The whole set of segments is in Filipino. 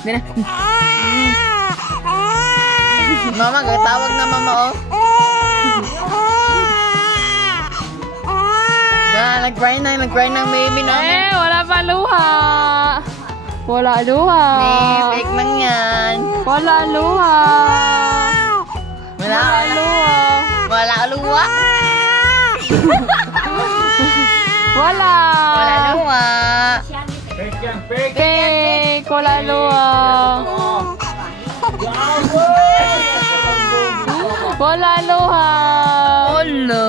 Hindi na. Mama, tawag na mama, oh. Nag-cry ng baby namin. Eh, wala pa luha. Wala luha. Fake man yan. Wala luha. Wala luha. Wala luha. Wala. Wala luha. Fake yan, fake. Fake. Wala luha. Wala luha. Wala.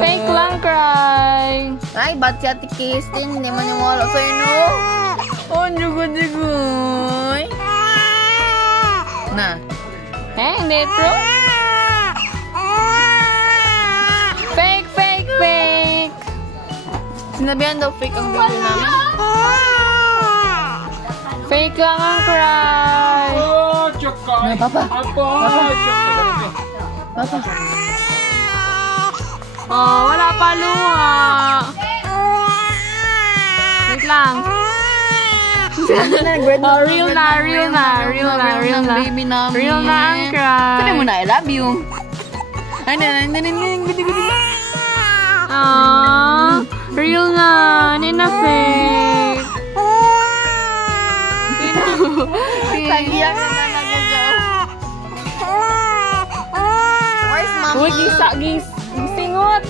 Fake lang cry. Ay, ba't si Ate Kirsten? Hindi maniwala sa'yo, no? Oh, jugoy. Na. Eh, hindi true? Fake, fake, fake. Sinabihan daw fake ang baby namin. Fake lang ang cry. Oh, tsaka. Na, Papa. Apo, tsaka. Papa. Oh, wala pa luha. Wait lang. Oh, real na. Baby namin. Real na ang cry. Sabi mo na, I love you. Ay, gudi. Ah, real na. Hindi na fake. Sagiyak naman ako dyan. Where's mommy? Uy, gisingot.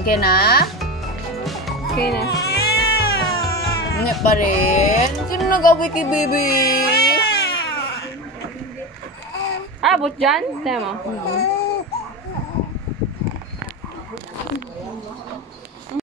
Okay na? Okay na. Hindi pa rin. Sino nag-away kay baby? Abot dyan? Tema.